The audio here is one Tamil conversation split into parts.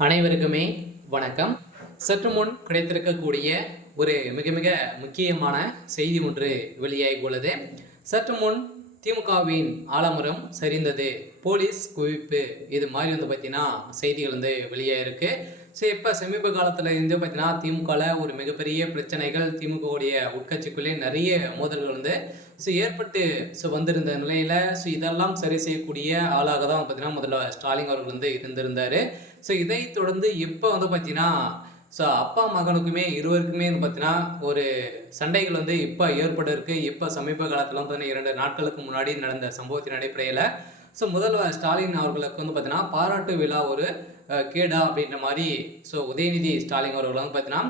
அனைவருக்குமே வணக்கம். சற்று முன் கிடைத்திருக்கக்கூடிய ஒரு மிக மிக முக்கியமான செய்தி ஒன்று வெளியாகி உள்ளது. சற்று முன் திமுகவின் ஆலமரம் சரிந்தது, போலீஸ் குவிப்பு, இது மாதிரி பார்த்தீங்கன்னா செய்திகள் வெளியாயிருக்கு. ஸோ இப்போ சமீப காலத்தில் பார்த்தீங்கன்னா திமுகவில் ஒரு மிகப்பெரிய பிரச்சனைகள், திமுகவுடைய உட்கட்சிக்குள்ளே நிறைய மோதல்கள் ஏற்பட்டு வந்திருந்த நிலையில் இதெல்லாம் சரி செய்யக்கூடிய ஆளாக தான் பார்த்தீங்கன்னா முதல்ல ஸ்டாலின் அவர்கள் இருந்திருந்தார். இதை தொடர்ந்து இப்போ பார்த்தீங்கன்னா அப்பா மகனுக்குமே இருவருக்குமே பார்த்தீங்கன்னா ஒரு சண்டைகள் இப்போ ஏற்பட இருக்கு. இப்போ சமீப காலத்தில் பார்த்தீங்கன்னா 2 நாட்களுக்கு முன்னாடி நடந்த சம்பவத்தின் அடிப்படையில் முதல்வர் ஸ்டாலின் அவர்களுக்கு பார்த்தீங்கன்னா பாராட்டு விழா ஒரு கேடா அப்படின்ற மாதிரி உதயநிதி ஸ்டாலின் அவர்கள் பார்த்தீங்கன்னா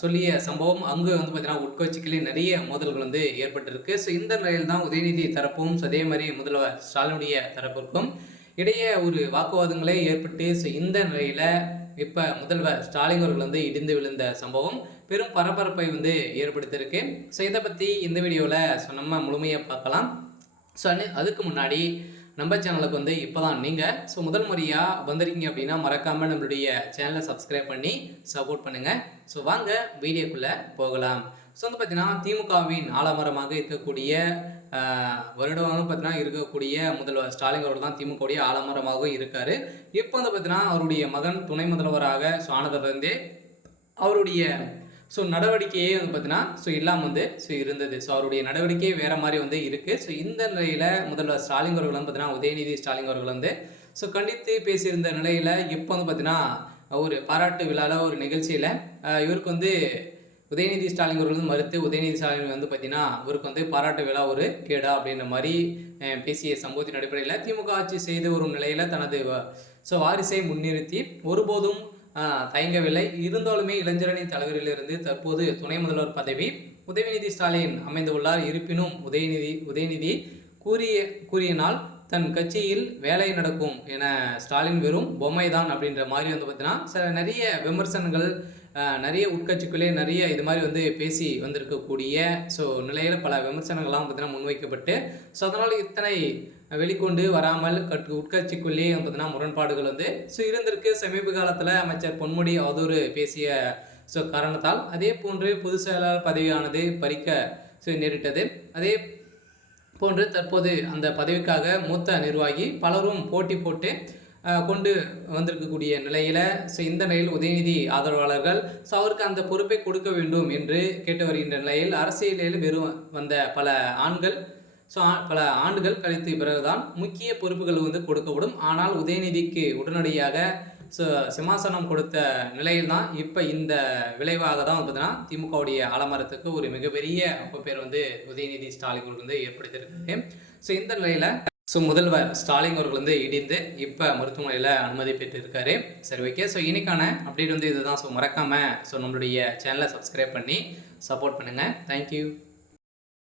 சொல்லிய சம்பவம் அங்கு பார்த்தீங்கன்னா உட்கட்சிகளில் நிறைய மோதல்கள் ஏற்பட்டிருக்கு. இந்த நிலையில் தான் உதயநிதி தரப்பும் அதே மாதிரி முதல்வர் ஸ்டாலினுடைய தரப்பிற்கும் இடையே ஒரு வாக்குவாதங்களே ஏற்பட்டு இந்த நிலையில் இப்போ முதல்வர் ஸ்டாலின் அவர்கள் இடிந்து விழுந்த சம்பவம் பெரும் பரபரப்பை ஏற்படுத்தியிருக்கு. இதை பற்றி இந்த வீடியோவில் நம்ம முழுமையாக பார்க்கலாம். அதுக்கு முன்னாடி நம்ம சேனலுக்கு இப்போ தான் நீங்கள் முதல் முறையாக வந்திருக்கீங்க அப்படின்னா மறக்காமல் நம்மளுடைய சேனலை சப்ஸ்கிரைப் பண்ணி சப்போர்ட் பண்ணுங்கள். வாங்க வீடியோக்குள்ளே போகலாம். பார்த்தீங்கன்னா திமுகவின் ஆலமரமாக இருக்கக்கூடிய வருடம் பார்த்தீங்கன்னா இருக்கக்கூடிய முதல்வர் ஸ்டாலின் அவர்கள் தான் திமுகவுடைய ஆலமரமாக இருக்கார். இப்போ பார்த்தீங்கன்னா அவருடைய மகன் துணை முதல்வராக ஆனதிலிருந்தே அவருடைய நடவடிக்கையே பார்த்தீங்கன்னா இல்லாமல் இருந்தது. அவருடைய நடவடிக்கையே வேறு மாதிரி இருக்குது. இந்த நிலையில் முதல்வர் ஸ்டாலின் அவர்கள் பார்த்தீங்கன்னா உதயநிதி ஸ்டாலின் அவர்கள் கண்டித்து பேசியிருந்த நிலையில் இப்போ பார்த்தீங்கன்னா ஒரு பாராட்டு விழாவில் ஒரு நிகழ்ச்சியில் இவருக்கு உதயநிதி ஸ்டாலின் அவர்கள் மறுத்து உதயநிதி ஸ்டாலின் பார்த்தீங்கன்னா இவருக்கு பாராட்டு விழா ஒரு கேடா அப்படின்ற மாதிரி பேசிய சம்பவத்தின் அடிப்படையில் திமுக ஆட்சி செய்து வரும் நிலையில் தனது வாரிசை முன்னிறுத்தி ஒருபோதும் தயங்கவில்லை. இருந்தாலுமே இளைஞரணி தலைவரிலிருந்து தற்போது துணை முதல்வர் பதவி உதயநிதி ஸ்டாலின் அமைந்துள்ளார். இருப்பினும் உதயநிதி கூறியனால் தன் கட்சியில் வேலை நடக்கும் என ஸ்டாலின் வெறும் பொம்மைதான் அப்படின்ற மாதிரி பார்த்தீங்கன்னா நிறைய விமர்சனங்கள் நிறைய உட்கட்சிக்குள்ளே நிறைய இது மாதிரி பேசி வந்திருக்கக்கூடிய நிலையில் பல விமர்சனங்கள்லாம் பார்த்தீங்கன்னா முன்வைக்கப்பட்டு அதனால் இத்தனை வெளிக்கொண்டு வராமல் உட்கட்சிக்குள்ளேயே பார்த்தீங்கன்னா முரண்பாடுகள் இருந்திருக்கு. சமீப காலத்தில் அமைச்சர் பொன்முடி அவதூறு பேசிய காரணத்தால் அதே போன்று பொதுச் செயலாளர் பதவியானது பறிக்க நேரிட்டது. அதே போன்று தற்போது அந்த பதவிக்காக மூத்த நிர்வாகி பலரும் போட்டி போட்டு கொண்டு வந்திருக்கக்கூடிய நிலையில் இந்த நிலையில் உதயநிதி ஆதரவாளர்கள் அவருக்கு அந்த பொறுப்பை கொடுக்க வேண்டும் என்று கேட்டு வருகின்ற நிலையில் அரசியலில் வெறும் வந்த பல ஆண்டுகள் கழித்து பிறகுதான் முக்கிய பொறுப்புகள் கொடுக்கப்படும். ஆனால் உதயநிதிக்கு உடனடியாக சிம்மாசனம் கொடுத்த நிலையில் தான் இப்போ இந்த விளைவாக தான் பார்த்தீங்கன்னா திமுகவுடைய ஆலமரத்துக்கு ஒரு மிகப்பெரிய பேர் உதயநிதி ஸ்டாலின் ஏற்படுத்தியிருக்கு. இந்த நிலையில் முதல்வர் ஸ்டாலின் அவர்கள் இடிந்து இப்போ மருத்துவமனையில் அனுமதி பெற்றிருக்காரு. சரி, ஓகே. இன்னைக்கான அப்டேட் இதுதான். மறக்காமல் நம்மளுடைய சேனலை சப்ஸ்கிரைப் பண்ணி சப்போர்ட் பண்ணுங்கள். தேங்க்யூ.